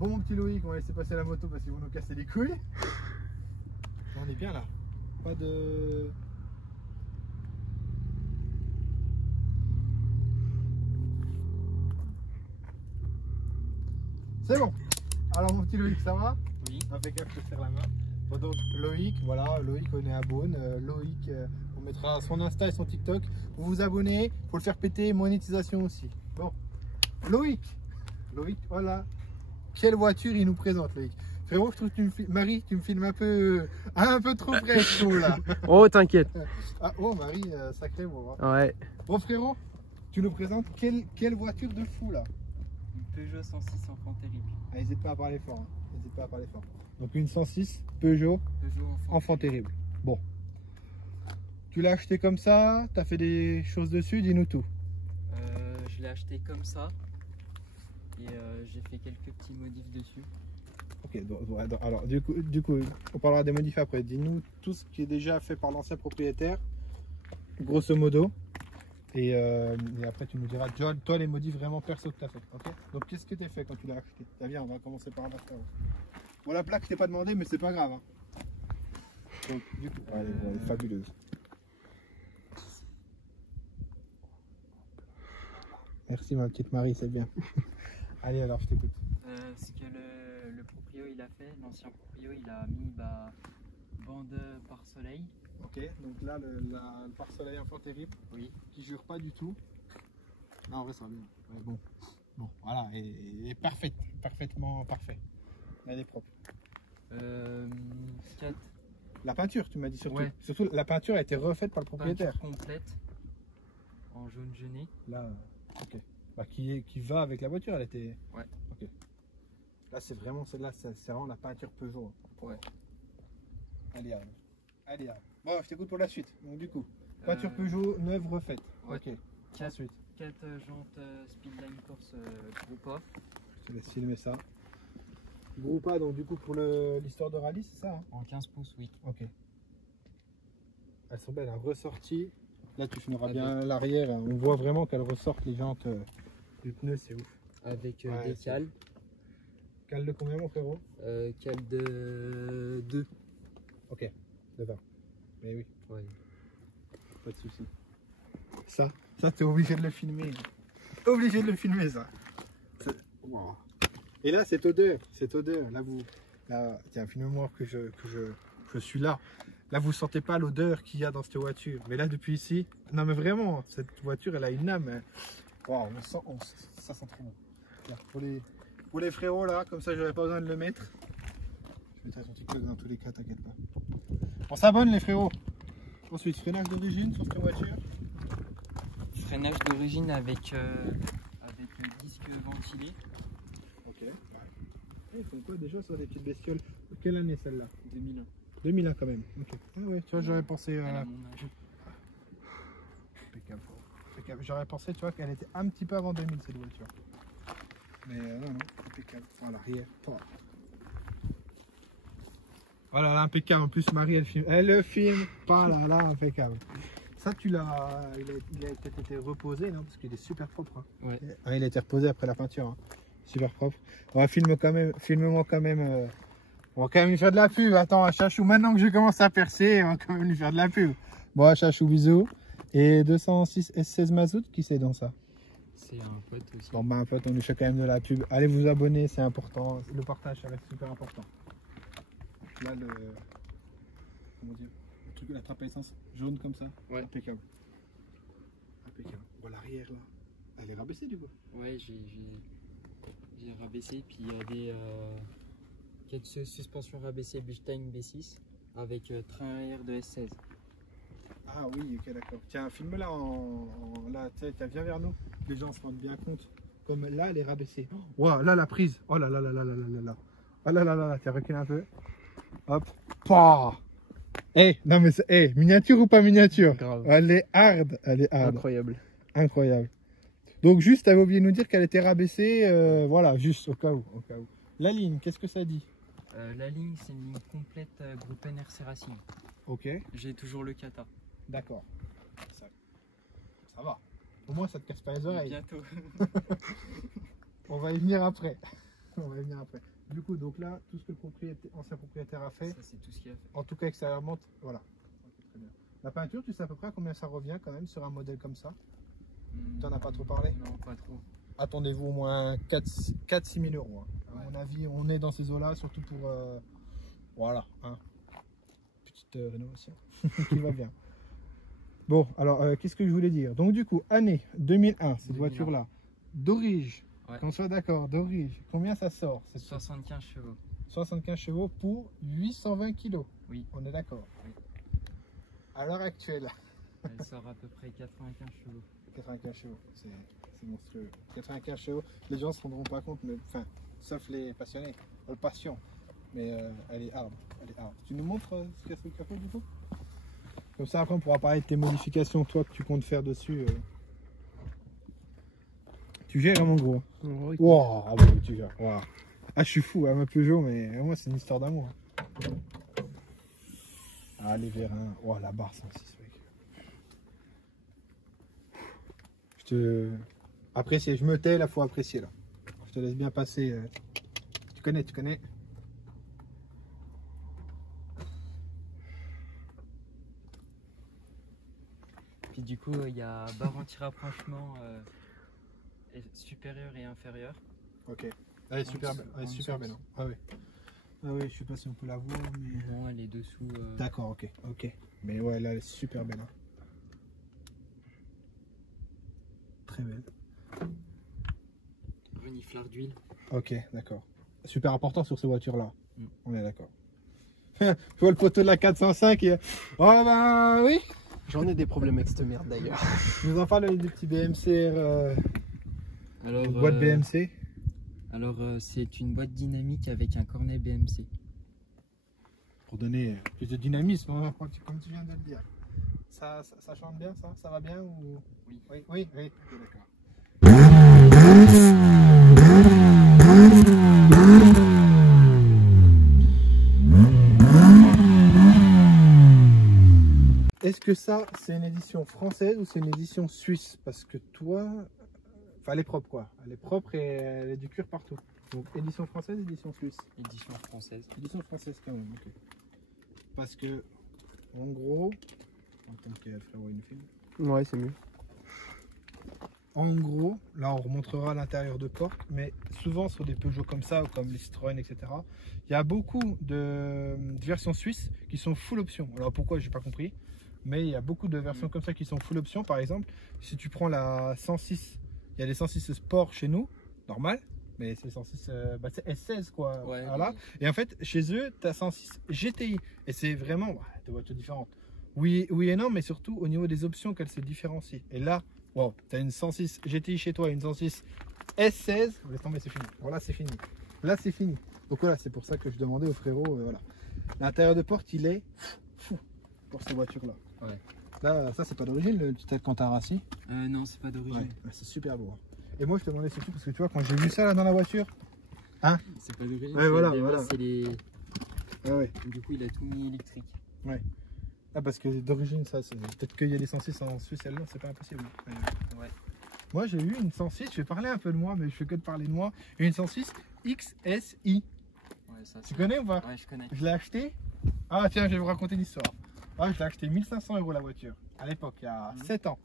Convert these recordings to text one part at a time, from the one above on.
Bon mon petit Loïc, on va laisser passer la moto parce qu'ils vont nous casser les couilles. On est bien là. Pas de... C'est bon. Alors mon petit Loïc, ça va? Oui. Impeccable, je te serre la main. Bon, donc Loïc, voilà, Loïc on est à Beaune. Loïc, on mettra son Insta et son TikTok. Vous vous abonnez, faut le faire péter, monétisation aussi. Bon, Loïc, voilà. Quelle voiture il nous présente, Loïc? Frérot, je trouve que tu me filmes... Marie, tu me filmes un peu trop près, je trouve, là. Oh, t'inquiète. Ah, oh, Marie, sacré mot. Hein. Ouais. Bon, frérot, tu nous présentes quelle voiture de fou, là? Une Peugeot 106 enfant terrible. Ah, n'hésite pas à parler fort. Hein. N'hésite pas à parler fort. Donc, une 106 Peugeot enfant terrible. Bon. Tu l'as acheté comme ça? Tu as fait des choses dessus? Dis-nous tout. Je l'ai acheté comme ça. Et j'ai fait quelques petits modifs dessus. Ok, alors du coup, on parlera des modifs après. Dis-nous tout ce qui est déjà fait par l'ancien propriétaire, grosso modo. Et après, tu nous diras, toi, les modifs vraiment perso que tu as fait. Okay, donc, qu'est-ce que tu as fait quand tu l'as acheté? Viens, on va commencer par là. Bon, la plaque, je t'ai pas demandé, mais c'est pas grave. Hein. Donc, du coup, elle est fabuleuse. Merci, ma petite Marie, c'est bien. Allez, alors, je t'écoute. Ce que le proprio il a fait, l'ancien proprio, il a mis bande pare-soleil. Ok, donc là, le pare-soleil enfant terrible, Oui. qui jure pas du tout. Non, en vrai, ça va bien. Ouais, bon, voilà, et parfaitement parfait. Elle est propre. 4 La peinture, tu m'as dit surtout. Ouais. Surtout, la peinture a été refaite par le propriétaire. peinture complète en jaune jeuné. Là, ok. Bah, qui va avec la voiture, elle était. Ouais. Ok. Là, c'est vraiment celle-là, c'est vraiment la peinture Peugeot. Ouais. Allez, bon, je t'écoute pour la suite. Donc, du coup, peinture Peugeot neuve refaite. Ouais. Ok. Ensuite, 4 jantes Speedline Corse Groupa. je te laisse filmer ça. Groupa, donc du coup, pour l'histoire de rallye, c'est ça hein? En 15 pouces, oui. Ok. Elles sont belles, hein. Ressorties. Là, tu filmeras bien l'arrière. On voit vraiment qu'elles ressortent les jantes du pneu, c'est ouf. Avec Ouais, des cales. Cale de combien, mon frérot? Cales de 2. Ok, de 20. Mais oui, Ouais. pas de soucis. Ça, t'es obligé de le filmer. Obligé de le filmer, ça. Wow. Et là, cette odeur. Là, tiens, filme-moi que je suis là. Là, vous sentez pas l'odeur qu'il y a dans cette voiture. Mais là, depuis ici, non, mais vraiment, cette voiture, elle a une âme. Hein. Wow, ça sent trop bon. Tiens, pour les frérots, là, comme ça, j'aurais pas besoin de le mettre. Je mettrai son TikTok dans tous les cas, t'inquiète pas. On s'abonne, les frérots. Ensuite, freinage d'origine sur cette voiture. Freinage d'origine avec disque ventilé. Ok. Ils font quoi déjà sur des petites bestioles? Quelle année celle-là? 2001. 2001 quand même. Ok. Ah ouais, tu vois, j'aurais pensé. Elle a mon âge. Impeccable. Impeccable. J'aurais pensé, tu vois, qu'elle était un petit peu avant 2000 cette voiture. Mais non, impeccable. Voilà, l'arrière. Voilà, là, impeccable. En plus, Marie, elle le filme. Pas là, là, impeccable. Ça, il a peut-être été reposé, non? Parce qu'il est super propre. Hein. Ouais. Ah, il a été reposé après la peinture. Hein. Super propre. On va filmer quand même. Filme-moi quand même. On va quand même lui faire de la pub. Attends, à Chachou, maintenant que je commence à percer, on va quand même lui faire de la pub. Bon, à Chachou, bisous. Et 206 S16 mazout, qui c'est dans ça? C'est un pote aussi. Bon, bah, un pote, on lui fait quand même de la pub. Allez vous abonner, c'est important. Le partage, ça reste super important. Là, comment dire? Le truc de la trappe à essence jaune comme ça. Ouais. Impeccable. Impeccable. Bon, l'arrière là, elle est rabaissée du coup. Ouais, j'ai rabaissé. Puis il y a des quelques suspensions rabaissées Bilstein B6 avec train arrière de S16. Ah oui, ok, d'accord. Tiens, filme-la là, tiens, viens vers nous. Les gens se rendent bien compte. Comme là, elle est rabaissée. Wow, là, la prise. Oh là là là là là là là. Oh là là là là, tiens, recule un peu. Hop. Pah. Non mais c'est, miniature ou pas miniature? Grave. Elle est hard, Incroyable. Incroyable. Donc juste, t'avais oublié de nous dire qu'elle était rabaissée, voilà, juste au cas où, La ligne, qu'est-ce que ça dit? La ligne, c'est une ligne complète groupe NRC Racing. Ok, J'ai toujours le kata. d'accord. Ça va. Au moins, ça te casse pas les oreilles. Bientôt. On va y venir après. on va y venir après. Du coup, donc là, tout ce que le ancien propriétaire a fait, Ça, c'est tout ce qu'il a fait. en tout cas extérieurement, voilà. Ok, très bien. La peinture, tu sais à peu près à combien ça revient quand même sur un modèle comme ça? Tu n'en as pas trop parlé? Non, pas trop. Attendez-vous au moins 4-6 000 euros. Hein. À mon avis, on est dans ces eaux-là, surtout pour... voilà. Hein. Petite rénovation qui va bien. Bon, alors, qu'est-ce que je voulais dire? Donc, du coup, année 2001, cette voiture-là, d'origine, qu'on soit d'accord, d'origine, combien ça sort? 75 chevaux. 75 chevaux pour 820 kg. Oui. On est d'accord. Oui. À l'heure actuelle, Elle sort à peu près 95 chevaux. 95 chevaux, c'est monstrueux. 95 chevaux, les gens ne se rendront pas compte, mais enfin, sauf les passionnés, le passion. Mais elle est hard, elle est hard. Tu nous montres ce qu'il y a sur le capot du coup? Comme ça après on pourra parler de tes modifications, toi que tu comptes faire dessus. Tu gères mon gros. Oui. Wow, ah bon, tu gères. Wow. Ah je suis fou, hein, ma Peugeot, mais moi c'est une histoire d'amour. Ah les vérins, oh la barre 106 mec. Apprécier, je me tais là, faut apprécier là. Je te laisse bien passer. Tu connais. Puis du coup, il y a barre anti-rapprochement supérieur et inférieur. Ok. Elle est super belle. Elle est super belle. Ah oui. Ah oui, je sais pas si on peut la voir, mais. Non, elle est dessous. D'accord, ok. Mais ouais, là, elle est super belle. Hein. Très belle. Renifleur d'huile. Ok, d'accord. Super important sur ces voitures-là. Mm. On est d'accord. Je vois le poteau de la 405 et... Oh bah oui. J'en ai des problèmes avec cette merde d'ailleurs. Je vous en parle des petits BMC. Alors, boîte BMC. Alors, c'est une boîte dynamique avec un cornet BMC. Pour donner plus de dynamisme, hein, comme tu viens de le dire. Ça chante bien, ça va bien ou... Oui, ok, d'accord. Est-ce que ça, c'est une édition française ou c'est une édition suisse? Parce que toi, enfin, elle est propre quoi. Elle est propre et elle est du cuir partout. Donc, édition française, édition suisse. Édition française. Édition française quand même, ok. Parce que, en gros, en tant que frérot une film. Ouais, c'est mieux. En gros, là on remontrera l'intérieur de porte, mais souvent sur des Peugeot comme ça, ou comme les Citroën, etc., il y a beaucoup de versions suisses qui sont full option. Alors pourquoi, j'ai pas compris, mais il y a beaucoup de versions comme ça qui sont full option. Par exemple, si tu prends la 106, il y a les 106 Sport chez nous, normal, mais c'est 106, c'est S16 quoi. Ouais, voilà. Et en fait, chez eux, tu as 106 GTI, et c'est vraiment des voitures différentes. Oui et non, mais surtout au niveau des options qu'elles se différencient. Et là, wow, tu as une 106 GTI chez toi, une 106 S16. Laisse tomber, c'est fini. Voilà, c'est fini. Là, c'est fini. Donc voilà, c'est pour ça que je demandais au frérot. Voilà. L'intérieur de porte, il est fou pour ces voitures-là. Ouais. Là, ça, c'est pas d'origine, le petit Alcantara-ci. Non, c'est pas d'origine. Ouais, c'est super beau. Hein. Et moi, je te demandais surtout parce que tu vois, quand j'ai vu ça là dans la voiture, hein, C'est pas d'origine. Ouais, voilà. C'est les... Ah ouais. Du coup, il a tout mis électrique. Ouais. Ah, parce que d'origine, ça, c'est peut-être qu'il y a des 106 en Suisse, celle-là, c'est pas impossible. Ouais. Moi, j'ai eu une 106, je vais parler un peu de moi, mais je fais que de parler de moi. Une 106 XSI. Ouais, ça, Tu connais ou pas? Ouais, je connais. Je l'ai acheté. Ah, tiens, je vais vous raconter l'histoire. Ah, je l'ai acheté 1500 € la voiture, à l'époque, il y a 7 ans.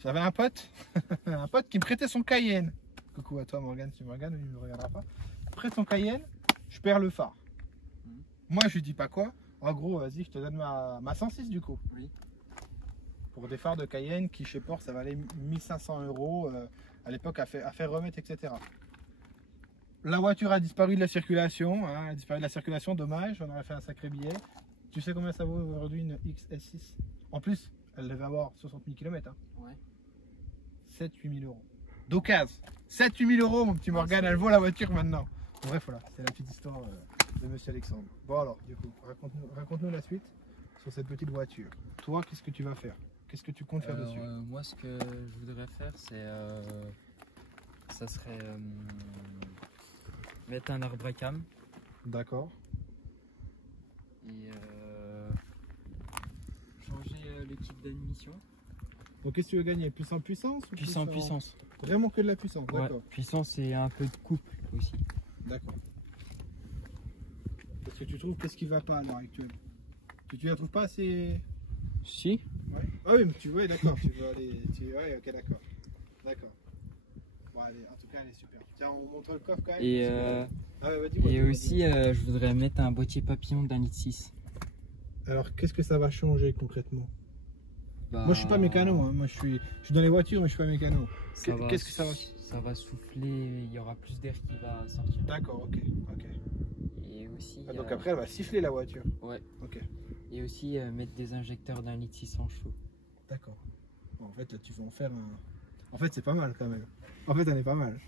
J'avais un pote, un pote qui me prêtait son Cayenne. Coucou à toi, Morgane, si Morgane, il ne me regardera pas. Il prête son Cayenne, je perds le phare. Moi, je lui dis pas quoi. En gros, vas-y, je te donne ma 106 du coup. Oui. Pour des phares de Cayenne qui chez Porsche ça valait 1500 €. À l'époque, à faire remettre, etc. La voiture a disparu de la circulation. Hein, elle a disparu de la circulation, dommage, on aurait fait un sacré billet. Tu sais combien ça vaut aujourd'hui une XS6? En plus, elle devait avoir 60 000 km. Hein. Ouais. 7-8 000 €. D'occasion. 7-8 000 €, mon petit Morgane, elle vaut la voiture maintenant. Bref, voilà, c'est la petite histoire de monsieur Alexandre. Bon alors, du coup, raconte-nous la suite sur cette petite voiture. Toi, qu'est-ce que tu vas faire? Qu'est-ce que tu comptes faire dessus? Moi, ce que je voudrais faire, c'est... ça serait... mettre un arbre à cam. D'accord. Et changer le kit d'admission. Donc qu'est-ce que tu veux gagner? Plus en puissance ou Puissance, plus en... puissance. Vraiment que de la puissance, Ouais, d'accord. puissance et un peu de couple aussi. D'accord. Parce que tu trouves qu'est-ce qui va pas à l'heure actuelle? Tu la trouves pas assez... Si. Ouais. Ah oui, mais tu vois, d'accord, tu veux aller... Ouais, ok, d'accord. D'accord. Bon, allez, en tout cas, elle est super. Tiens, on montre le coffre quand même. Et, Ah ouais, dis-moi, et dis-moi, aussi, dis-moi. je voudrais mettre un boîtier papillon d'un litre 6. Alors, qu'est-ce que ça va changer concrètement? Bah, Moi, je suis pas mécano, hein. Moi, je suis dans les voitures, mais je suis pas mécano. Qu'est-ce que ça va... Ça va souffler, il y aura plus d'air qui va sortir. D'accord, ok, ok. Et aussi... Ah, donc après, elle va siffler la voiture. Ouais. Ok. Et aussi mettre des injecteurs d'un litre 600 chevaux. D'accord. Bon, en fait, là, tu vas en faire un... En fait, c'est pas mal quand même. En fait, elle est pas mal.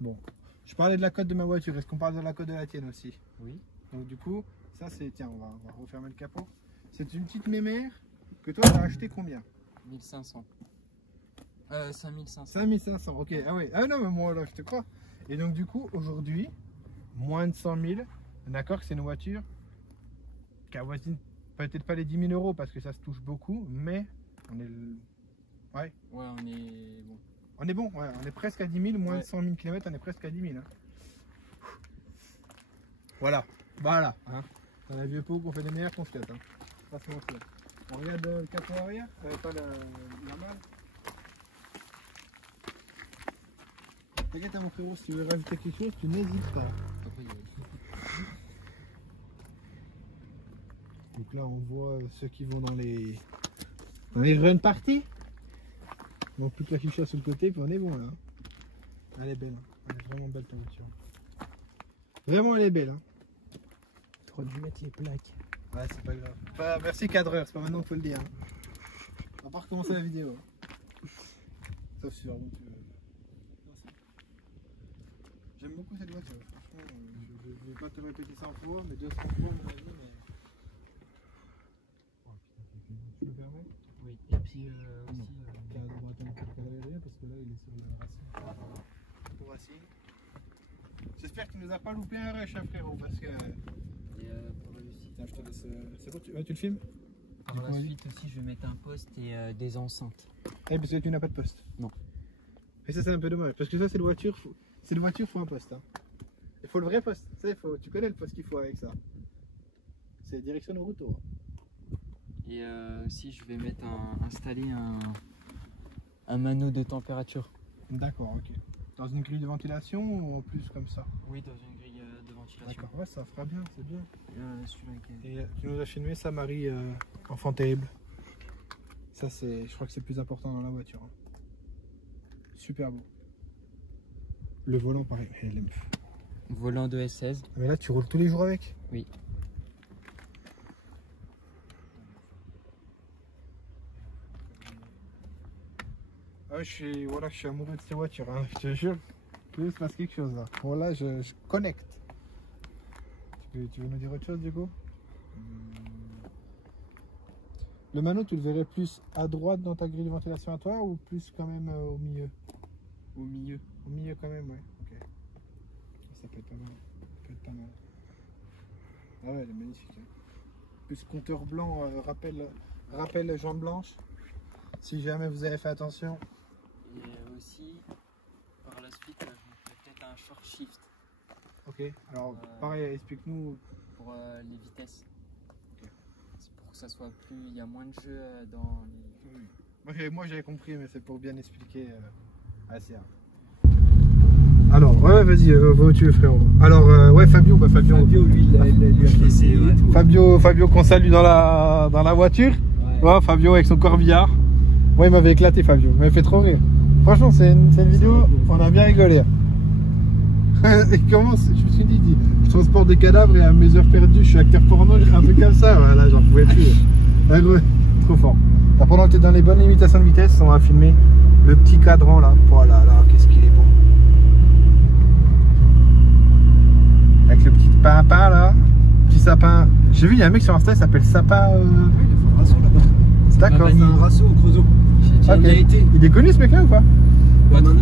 Bon. Je parlais de la cote de ma voiture. Est-ce qu'on parle de la cote de la tienne aussi? Oui. Donc, du coup, ça, c'est... Tiens, on va refermer le capot. C'est une petite mémère que toi, tu as acheté combien? 1500. 5500. 5500, ok. Ah oui. Ah non, mais moi, là, je te crois. Et donc, du coup, aujourd'hui, moins de 100 000. D'accord que c'est une voiture qui avoisine peut-être pas les 10 000 euros parce que ça se touche beaucoup, mais on est... Ouais. Ouais, on est bon. On est bon, ouais, on est presque à 10 000, moins Ouais. de 100 000 km, on est presque à 10 000. Hein. Voilà, voilà. Hein. Dans la vieux pot qu'on fait des meilleures qu'on se tête. Hein. Pas se mentir. On regarde le capot arrière, pas la normal. T'inquiète, mon frérot, si tu veux rajouter quelque chose, tu n'hésites pas. Donc là, on voit ceux qui vont dans les run parties. Donc toute la chicha sur le côté, puis on est bon là. Elle est belle, hein. Elle est vraiment belle ta voiture. Vraiment, elle est belle. Hein. T'aurais dû mettre les plaques. Ouais, c'est pas grave. Enfin, merci cadreur, c'est pas maintenant qu'il faut le dire. Hein. On va pas recommencer la vidéo. Sauf si vraiment tu veux. J'aime beaucoup cette voiture, franchement. Je vais pas te répéter ça en fois, mais 200 fois, mon avis, mais. Oh putain, tu me permets? Oui. Et puis aussi. Tiens, on va attendre pour cadrer rien parce que là il est sur le racine. Pour racine. J'espère qu'il nous a pas loupé un rush, hein, frérot, parce que. Et pour réussir. Tiens, je te laisse. C'est bon, tu le filmes? Par la suite aussi, je vais mettre un poste et des enceintes. Eh, parce que tu n'as pas de poste. Non. Et ça, c'est un peu dommage, parce que ça, c'est une voiture. C'est une voiture, faut un poste. Hein. Il faut le vrai poste. Ça, tu connais le poste qu'il faut avec ça. C'est direction de retour. Et aussi, je vais mettre installer un manneau de température. D'accord, ok. Dans une grille de ventilation ou en plus comme ça? Oui, dans une grille de ventilation. D'accord, ouais, ça fera bien, c'est bien. Celui-là Et tu nous as filmé ça, Marie, enfant terrible. Ça, je crois que c'est le plus important dans la voiture. Hein. Super beau. Le volant, pareil. Volant de S16. Mais là, tu roules tous les jours avec? Oui. Ah, je suis amoureux de ces voitures, hein, je te jure. Il se passe quelque chose là. Voilà, je connecte. Tu veux nous dire autre chose du coup? Le manneau, tu le verrais plus à droite dans ta grille de ventilation à toi ou plus quand même au milieu? Au milieu. Au milieu quand même, ouais. Ok. Ça peut être pas mal. Ça peut être pas mal. Ah ouais, elle est magnifique. Hein. Plus compteur blanc, rappel jambe blanche. Si jamais vous avez fait attention. Et aussi, par la suite, je mettrai peut-être un short shift. Ok, alors pareil, explique-nous. Pour les vitesses. Okay. C'est pour que ça soit plus. Il y a moins de jeu dans les. Moi j'avais compris, mais c'est pour bien expliquer à Sierra. Alors, ouais, vas-y, tu frérot. Alors, ouais, Fabio, Fabio, lui, il a laissé tout. Fabio qu'on salue dans la voiture. Ouais, Fabio avec son corbillard. Ouais, il m'avait éclaté, Fabio. Il m'avait fait trop rire. Franchement, c'est une vidéo, on a bien rigolé. Et comment, je me suis dit, je transporte des cadavres et à mes heures perdues, je suis acteur porno, un truc comme ça. Voilà, j'en pouvais plus. Ouais, gros, trop fort. Là, pendant que tu es dans les bonnes limitations de vitesse, on va filmer le petit cadran là. Voilà, là, qu'est-ce qu'il est bon. Avec le petit pimpin là, petit sapin. J'ai vu, il y a un mec sur Insta, il s'appelle Sapin. Oui, il a fait un ratio là-bas. D'accord. Il a fait un ratio au Creusot. Okay. Il a été. Il est connu ce mec là ou pas? Maintenant,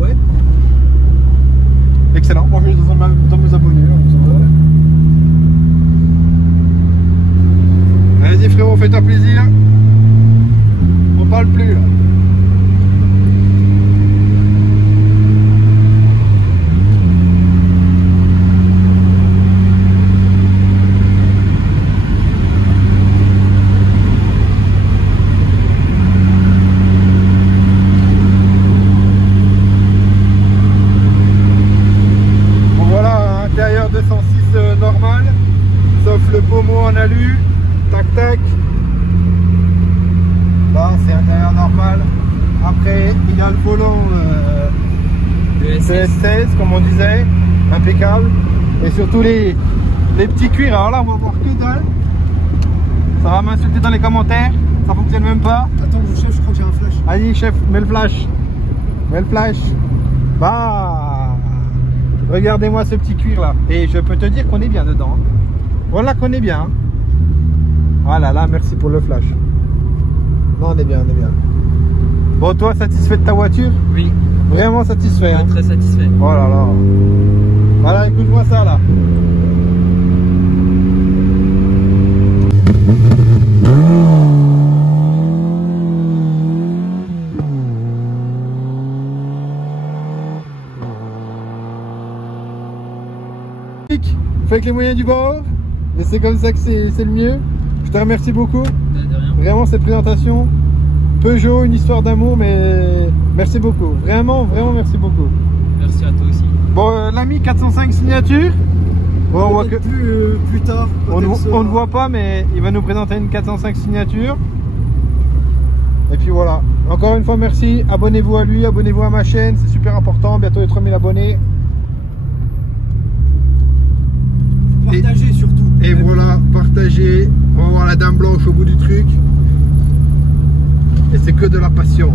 ouais. Excellent, moi je suis dans mes abonnés. Vas-y frérot, fais-toi plaisir. On parle plus là. S16 comme on disait, impeccable. Et surtout les petits cuirs, alors là on va voir que dalle. Ça va m'insulter dans les commentaires, ça fonctionne même pas. Attends mon chef, je crois que j'ai un flash. Allez chef, mets le flash. Mets le flash. Bah, regardez-moi ce petit cuir là. Et je peux te dire qu'on est bien dedans. Voilà qu'on est bien. Voilà, là, merci pour le flash. Non, on est bien, on est bien. Bon, toi, satisfait de ta voiture? Oui. Vraiment satisfait, hein? Très satisfait. Oh là là. Voilà, écoute-moi ça là. Fait avec les moyens du bord, et c'est comme ça que c'est le mieux. Je te remercie beaucoup. De rien. Vraiment cette présentation. Peugeot, une histoire d'amour, mais merci beaucoup. Vraiment, vraiment merci beaucoup. Merci à toi aussi. Bon, l'ami 405 signature. Bon, on voit que plus tard. on ne voit pas, mais il va nous présenter une 405 signature. Et puis voilà. Encore une fois, merci. Abonnez-vous à lui, abonnez-vous à ma chaîne, c'est super important. Bientôt les 3000 abonnés. Partagez surtout. Et voilà, partagez. On va voir la dame blanche au bout du truc. Et c'est que de la passion.